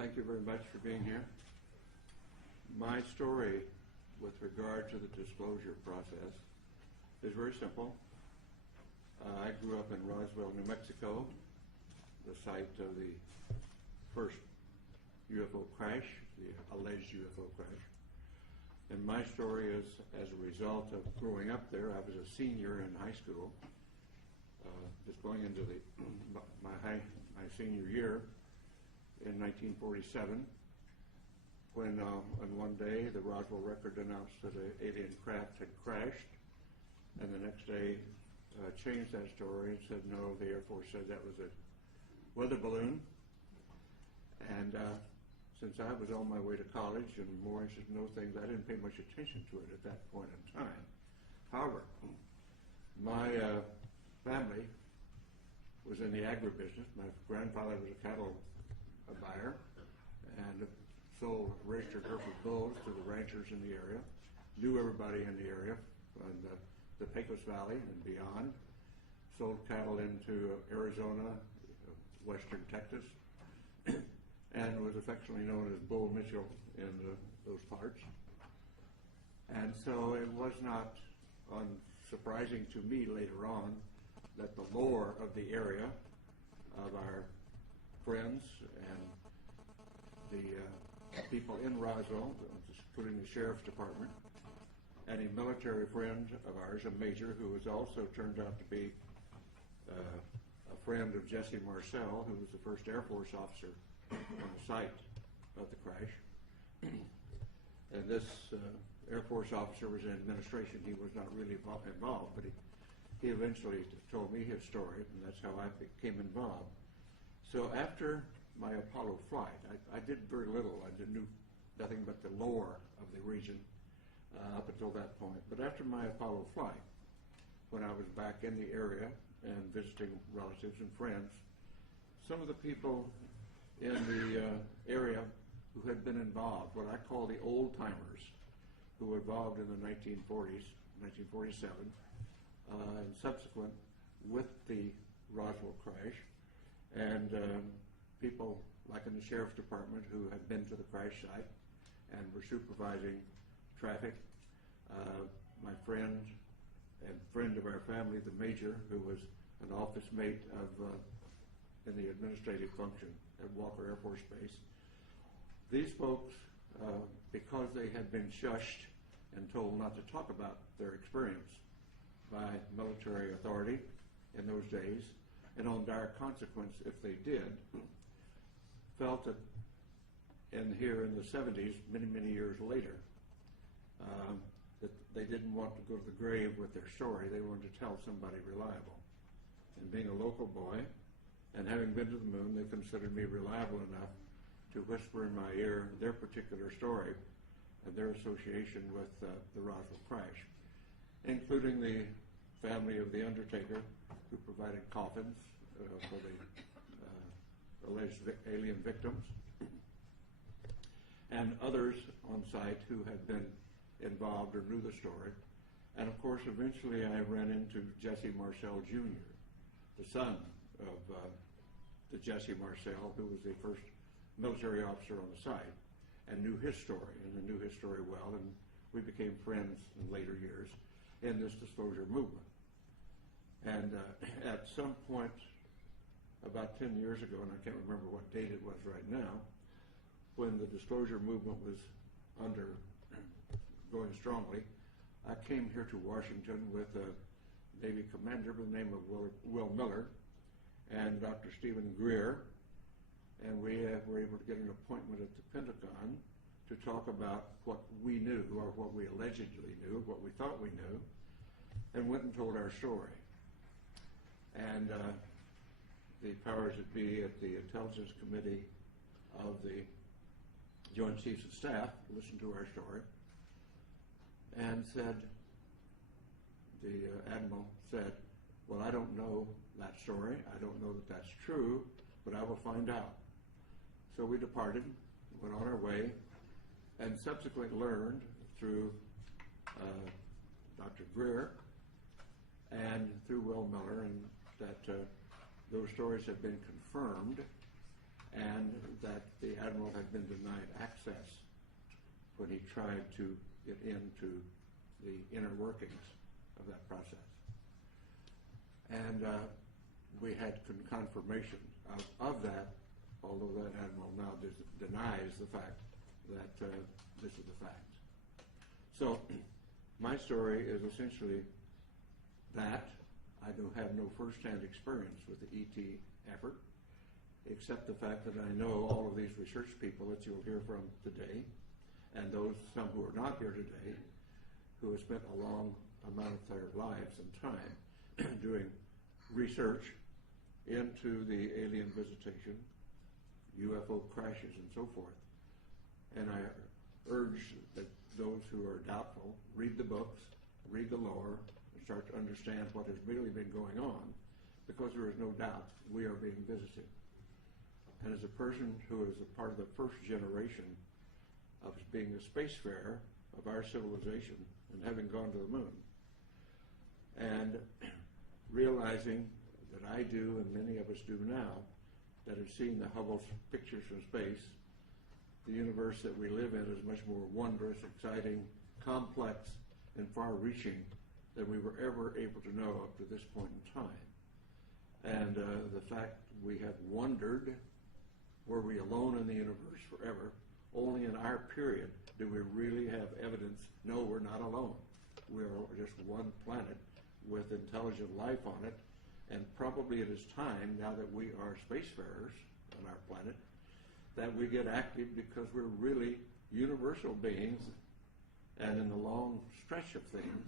Thank you very much for being here. My story with regard to the disclosure process is very simple. I grew up in Roswell, New Mexico, the site of the first UFO crash, the alleged UFO crash. And my story is as a result of growing up there. I was a senior in high school, just going into my senior year in 1947, when on one day the Roswell Record announced that an alien craft had crashed, and the next day changed that story and said no, the Air Force said that was a weather balloon. And since I was on my way to college and more interested in those things, I didn't pay much attention to it at that point in time. However, my family was in the agribusiness. My grandfather was a cattle buyer and sold registered Hereford bulls to the ranchers in the area, knew everybody in the area, and the Pecos Valley and beyond, sold cattle into Arizona, western Texas, and was affectionately known as Bull Mitchell in those parts. And so it was not unsurprising to me later on that the lore of the area, of our friends and the people in Roswell, including the sheriff's department, and a military friend of ours, a major, who was also turned out to be a friend of Jesse Marcel, who was the first Air Force officer on the site of the crash. And this Air Force officer was in administration. He was not really involved, but he eventually told me his story, and that's how I became involved. So after my Apollo flight, I did very little. I knew nothing but the lore of the region up until that point. But after my Apollo flight, when I was back in the area and visiting relatives and friends, some of the people in the area who had been involved, what I call the old-timers, who were involved in the 1940s, 1947, and subsequent with the Roswell crash, and people like in the sheriff's department who had been to the crash site and were supervising traffic. My friend and friend of our family, the major, who was an office mate of in the administrative function at Walker Air Force Base. These folks, because they had been shushed and told not to talk about their experience by military authority in those days, and on dire consequence if they did, felt that here in the 70s, many years later, that they didn't want to go to the grave with their story. They wanted to tell somebody reliable. And being a local boy and having been to the moon, they considered me reliable enough to whisper in my ear their particular story and their association with the Roswell crash, including the family of the undertaker who provided coffins for the alleged alien victims, and others on site who had been involved or knew the story. And of course, eventually I ran into Jesse Marcel Jr., the son of the Jesse Marcel, who was the first military officer on the site, and knew his story, and I knew his story well, and we became friends in later years in this disclosure movement. And at some point, about 10 years ago, and I can't remember what date it was right now, when the disclosure movement was going strongly, I came here to Washington with a Navy commander by the name of Will Miller and Dr. Stephen Greer, and we were able to get an appointment at the Pentagon to talk about what we knew, or what we allegedly knew, what we thought we knew, and went and told our story. And the powers that be at the Intelligence Committee of the Joint Chiefs of Staff listened to our story and said, the Admiral said, well, I don't know that story. I don't know that that's true, but I will find out. So we departed, went on our way, and subsequently learned through Dr. Greer and through Will Miller, and that those stories have been confirmed, and that the admiral had been denied access when he tried to get into the inner workings of that process. And we had confirmation of that, although that admiral now denies the fact that this is the fact. So my story is essentially that. I do have no first-hand experience with the ET effort, except the fact that I know all of these research people that you'll hear from today, and some who are not here today, who have spent a long amount of their lives and time doing research into the alien visitation, UFO crashes, and so forth. And I urge that those who are doubtful read the books, read the lore, and start to understand what has really been going on, because there is no doubt we are being visited. And as a person who is a part of the first generation of being a spacefarer of our civilization and having gone to the moon, and realizing that I do and many of us do now, that have seen the Hubble pictures from space, the universe that we live in is much more wondrous, exciting, complex, and far-reaching than we were ever able to know up to this point in time. And the fact we have wondered, were we alone in the universe forever? Only in our period do we really have evidence, no, we're not alone. We're just one planet with intelligent life on it, and probably it is time, now that we are spacefarers on our planet, that we get active, because we're really universal beings, and in the long stretch of things,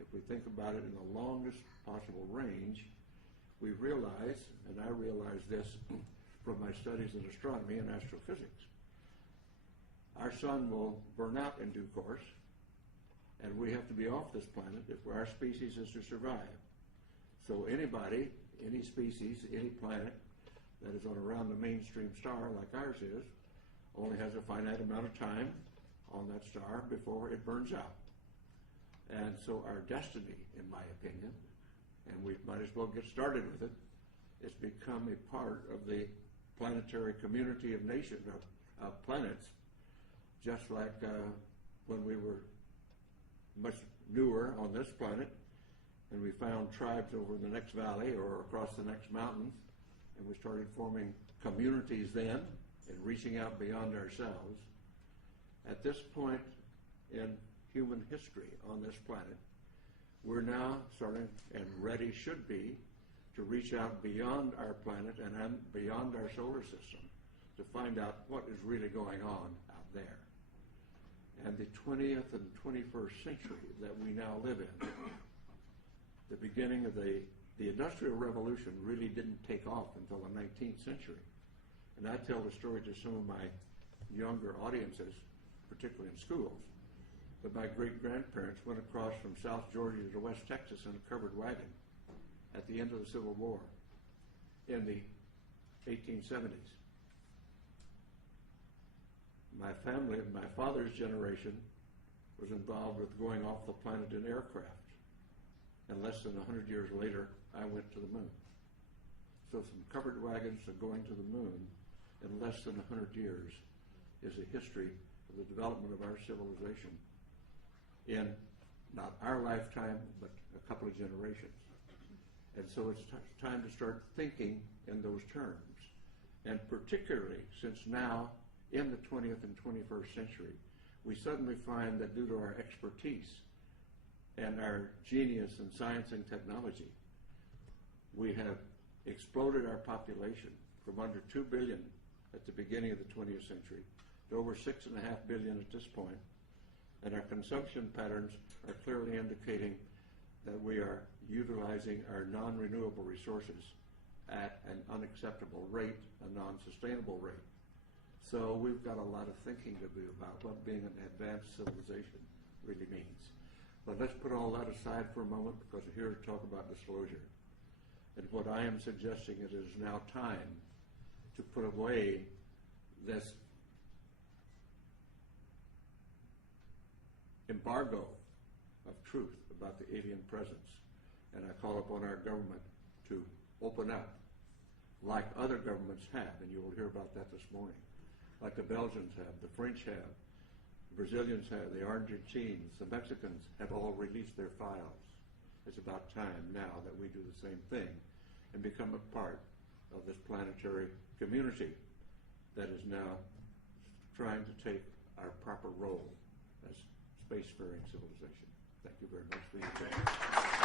if we think about it in the longest possible range, we realize, and I realize this from my studies in astronomy and astrophysics, our sun will burn out in due course, and we have to be off this planet if our species is to survive. So anybody, any species, any planet that is on around the mainstream star like ours is, only has a finite amount of time on that star before it burns out. And so our destiny, in my opinion, and we might as well get started with it, is become a part of the planetary community of nations, of planets, just like when we were much newer on this planet, and we found tribes over in the next valley or across the next mountains, and we started forming communities then and reaching out beyond ourselves. At this point in human history on this planet, we're now starting, and ready should be, to reach out beyond our planet and beyond our solar system to find out what is really going on out there. And the 20th and 21st century that we now live in, the beginning of the Industrial Revolution really didn't take off until the 19th century. And I tell the story to some of my younger audiences, particularly in schools, that my great-grandparents went across from South Georgia to West Texas in a covered wagon at the end of the Civil War in the 1870s. My family, my father's generation, was involved with going off the planet in aircraft. And less than 100 years later, I went to the moon. So from covered wagons to going to the moon in less than 100 years is the history of the development of our civilization in not our lifetime, but a couple of generations. And so it's time to start thinking in those terms. And particularly since now, in the 20th and 21st century, we suddenly find that due to our expertise and our genius in science and technology, we have exploded our population from under 2 billion at the beginning of the 20th century to over 6.5 billion at this point. And our consumption patterns are clearly indicating that we are utilizing our non-renewable resources at an unacceptable rate, a non-sustainable rate. So we've got a lot of thinking to do about what being an advanced civilization really means. But let's put all that aside for a moment, because we're here to talk about disclosure. And what I am suggesting is it is now time to put away this embargo of truth about the alien presence. And I call upon our government to open up, like other governments have, and you will hear about that this morning, like the Belgians have, the French have, the Brazilians have, the Argentines, the Mexicans have all released their files. It's about time now that we do the same thing and become a part of this planetary community that is now trying to take our proper role as spacefaring civilization. Thank you very much for your time.